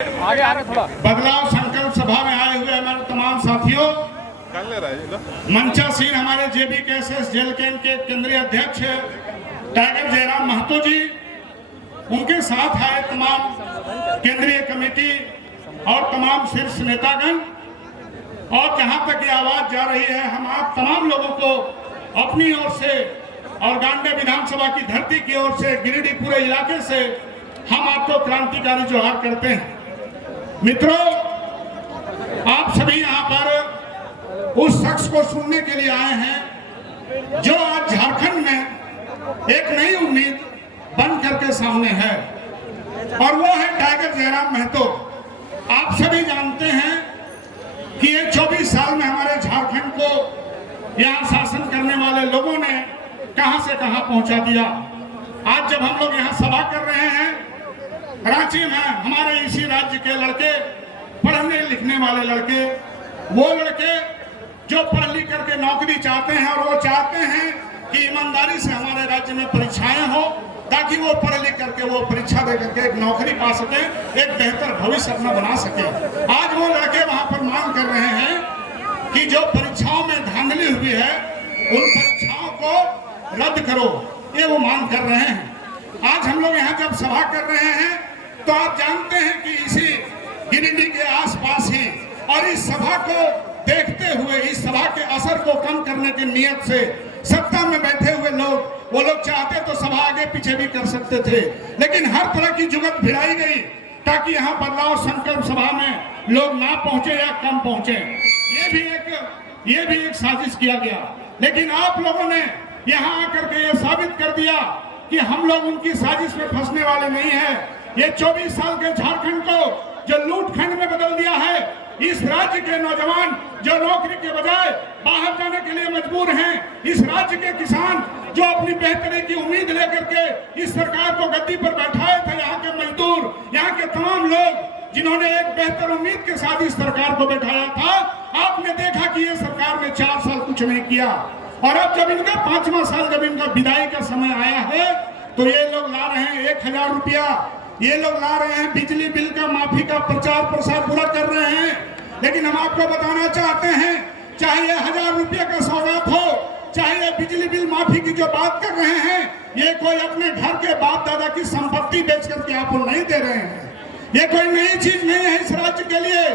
आगे आगे थोड़ा। बदलाव संकल्प सभा में आए हुए हमारे तमाम साथियों, मंचासीन हमारे JBKSS जेल कैंप के केंद्रीय अध्यक्ष टाइगर जयराम महतो जी, उनके साथ आए तमाम केंद्रीय कमेटी और तमाम शीर्ष नेतागण, और जहां तक ये आवाज जा रही है, हम आप तमाम लोगों को अपनी ओर से और गांडे विधानसभा की धरती की ओर से, गिरिडीह पूरे इलाके से हम आपको क्रांतिकारी जोहार करते हैं। मित्रों, आप सभी यहाँ पर उस शख्स को सुनने के लिए आए हैं जो आज झारखंड में एक नई उम्मीद बन करके सामने है, और वो है टाइगर जयराम महतो। आप सभी जानते हैं कि ये 24 साल में हमारे झारखंड को यहाँ शासन करने वाले लोगों ने कहां से कहां पहुंचा दिया। आज जब हम लोग यहाँ सभा कर रहे हैं, रांची में हमारे इसी राज्य के लड़के, पढ़ने लिखने वाले लड़के, वो लड़के जो पढ़ लिख करके नौकरी चाहते हैं, और वो चाहते हैं कि ईमानदारी से हमारे राज्य में परीक्षाएं हो, ताकि वो पढ़ लिख करके वो परीक्षा दे करके एक नौकरी पा सके, एक बेहतर भविष्य अपना बना सके। आज वो लड़के वहां पर मांग कर रहे हैं कि जो परीक्षाओं में धांधली हुई है, उन परीक्षाओं को रद्द करो, ये वो मांग कर रहे हैं। आज हम लोग यहाँ जब सभा कर रहे हैं, तो आप जानते हैं कि इसी गिरिडीह के आसपास ही, और इस सभा को देखते हुए, इस सभा के असर को कम करने की नियत से सत्ता में बैठे हुए लोग, वो लोग चाहते तो सभा आगे पीछे भी कर सकते थे, लेकिन हर तरह की जुगत भिड़ाई गई ताकि यहाँ बदलाव संकल्प सभा में लोग ना पहुंचे या कम पहुंचे। ये भी एक साजिश किया गया, लेकिन आप लोगों ने यहाँ आकर के ये साबित कर दिया कि हम लोग उनकी साजिश में फंसने वाले नहीं है। ये 24 साल के झारखंड को जो लूटखंड में बदल दिया है, इस राज्य के नौजवान जो नौकरी के बजाय बाहर जाने के लिए मजबूर हैं, इस राज्य के किसान जो अपनी बेहतरी की उम्मीद लेकर के इस सरकार को गद्दी पर बैठाए थे, यहाँ के मजदूर, यहाँ के तमाम लोग जिन्होंने एक बेहतर उम्मीद के साथ इस सरकार को बैठाया था, आपने देखा कि ये सरकार ने 4 साल कुछ नहीं किया, और अब जब इनका 5वां साल, जब इनका विदाई का समय आया है, तो ये लोग ला रहे हैं 1000 रुपया, ये लोग ला रहे हैं बिजली बिल का माफी का प्रचार प्रसार पूरा कर रहे हैं। लेकिन हम आपको बताना चाहते हैं, चाहे ये 1000 रुपये का सौगात हो, चाहे ये बिजली बिल माफी की जो बात कर रहे हैं, ये कोई अपने घर के बाप दादा की संपत्ति बेच करके आपको नहीं दे रहे हैं। ये कोई नई चीज नहीं है इस राज्य के लिए।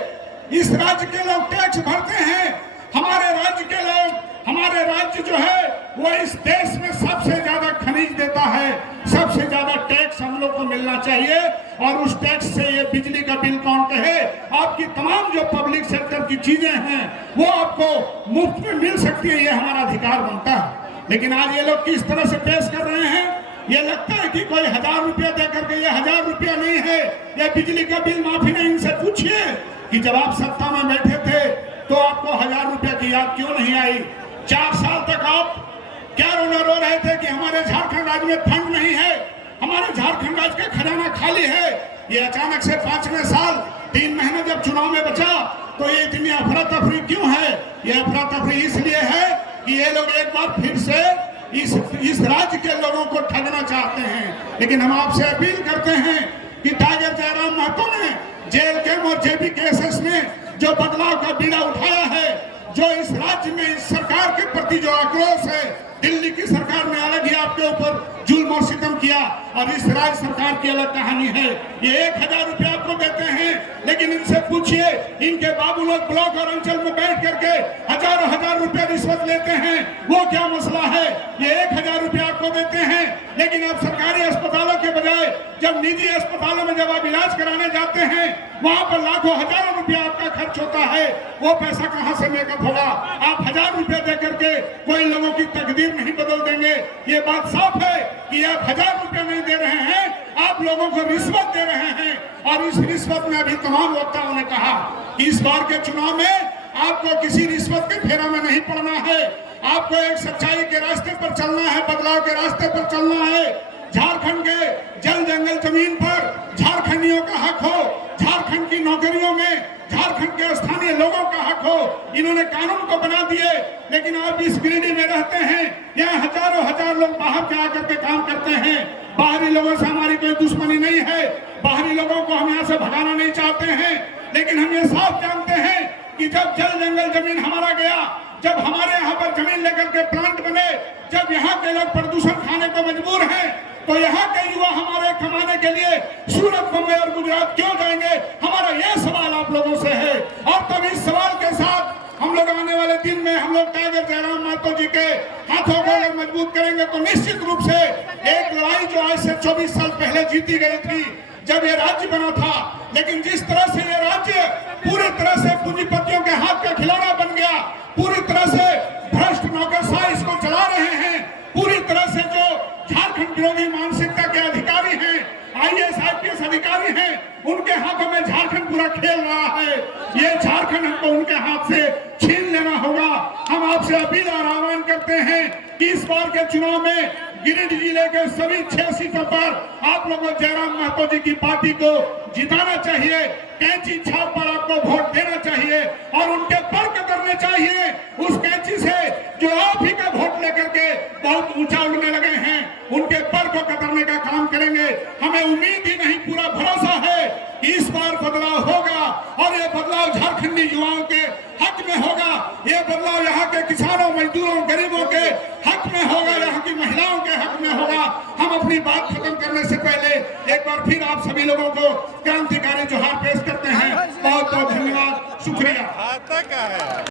इस राज्य के लोग टैक्स भरते हैं। हमारे राज्य के लोग, हमारे राज्य जो है वो इस देश में सबसे ज्यादा खनिज देता है, सबसे ज्यादा टैक्स हम लोग को मिलना चाहिए, और उस टैक्स से ये बिजली का बिल कौन कहे, आपकी तमाम जो पब्लिक सेक्टर की चीजें हैं वो आपको मुफ्त में मिल सकती है, ये हमारा अधिकार बनता है। लेकिन आज ये लोग किस तरह से पेश कर रहे हैं, ये लगता है कि कोई 1000 रुपया देकर के, ये 1000 रुपया नहीं है, ये बिजली का बिल माफी नहीं। इनसे पूछिए कि जब आप सत्ता में बैठे थे तो आपको 1000 रुपया की याद क्यों नहीं आई? 4 साल तक आप क्या रो रहे थे कि हमारे झारखंड राज्य में फंड नहीं है, हमारे झारखंड राज्य का खजाना खाली है। ये अचानक से 5वें साल 3 महीने जब चुनाव में बचा, तो ये इतनी अफरा तफरी क्यों है? ये अफरा तफरी इसलिए है कि ये लोग एक बार फिर से इस राज्य के लोगों को ठगना चाहते हैं। लेकिन हम आपसे अपील करते हैं कि टाइगर जयराम महतो ने, जेल कैंप और JBKSS ने जो बदलाव का बीड़ा उठाया है, जो इस राज्य में इस सरकार के प्रति जो आक्रोश है, दिल्ली की सरकार ने अलग ही आपके ऊपर जुल्म और सितम किया, और इस राज्य सरकार की अलग कहानी है। ये 1000 रुपया आपको देते हैं, लेकिन इनसे पूछिए, इनके बाबू लोग ब्लॉक और अंचल में बैठ करके हजारों हजार रुपया रिश्वत लेते हैं, वो क्या मसला है? ये 1000 रुपया आपको देते हैं, लेकिन अब सरकारी अस्पतालों के बजाय जब निजी अस्पतालों में जब आप इलाज कराने जाते हैं, वहां पर लाखों हजारों रुपया आपका खर्च होता है, वो पैसा कहां से मेकअप होगा? आप 1000 रुपया देकर के कोई लोगों की तकदीर नहीं बदल देंगे। ये बात साफ है कि आप 1000 रुपया नहीं दे रहे हैं, आप लोगों को रिश्वत दे रहे हैं, और इस रिश्वत में अभी तमाम वक्ताओं ने कहा कि इस बार के चुनाव में आपको किसी रिश्वत के फेरा में नहीं पड़ना है, आपको एक सच्चाई के रास्ते पर चलना है, बदलाव के रास्ते पर चलना है। झारखंड के जल जंगल जमीन पर झारखंडियों का हक हो, झारखंड की नौकरियों में झारखंड के स्थानीय लोगों का हक हो। इन्होंने कानून को बना दिए, लेकिन आप इस गिरिडीह में रहते हैं, यहाँ हजारों हजार लोग बाहर के आकर के काम करते हैं। बाहरी लोगों से हमारी कोई दुश्मनी नहीं है, बाहरी लोगों को हम यहाँ से भगाना नहीं चाहते हैं, लेकिन हम ये साफ जानते हैं कि जब जल जंगल जमीन हमारा गया, जब हमारे यहाँ पर जमीन लेकर के प्लांट बने, जब यहाँ के लोग प्रदूषण खाने को मजबूर हैं, तो यहाँ के युवा हमारे कमाने के लिए सूरत, मुंबई और गुजरात क्यों जाएंगे? हमारा यह सवाल आप लोगों से है। और तब इस सवाल के साथ हम लोग आने वाले दिन में हम लोग टाइगर जयराम महतो जी के हाथों को अगर मजबूत करेंगे तो निश्चित रूप से एक लड़ाई जो आज से 24 साल पहले जीती गई थी, जब ये राज्य बना था, लेकिन जिस तरह से ये राज्य पूरी तरह से पूंजीपतियों के हाथ का खिलौना बन गया, पूरी तरह से भ्रष्ट नौकरशाही इसको चला रहे हैं, पूरी तरह से जो झारखंड विरोधी मानसिकता के अधिकारी हैं, IAS IPS अधिकारी हैं, उनके हाथों में झारखंड पूरा खेल रहा है। ये झारखंड हमको उनके हाथ से छीन लेना होगा। हम आपसे अपील और आह्वान करते हैं कि इस बार के चुनाव में गिरिडीह जिले के सभी 6 सीटों पर आप लोगों को जयराम महतो जी की पार्टी को जिताना चाहिए, कैंची छाप पर आपको वोट देना चाहिए और उनके पर कतरने चाहिए। उस कैंची से जो आप ही का वोट लेकर के बहुत ऊंचा उड़ने लगे हैं, उनके पर को कतरने का काम करेंगे। हमें उम्मीद ही नहीं, पूरा भरोसा है कि इस बार बदलाव होगा और ये बदलाव झारखंडी युवाओं के हक में होगा। ये बदलाव यहाँ के किसानों, मजदूरों, गरीबों के हक में होगा, यहाँ की महिलाओं के हक में होगा। हम अपनी बात खत्म करने से पहले एक बार फिर आप सभी लोगों को क्रांतिकारी जोहार पेश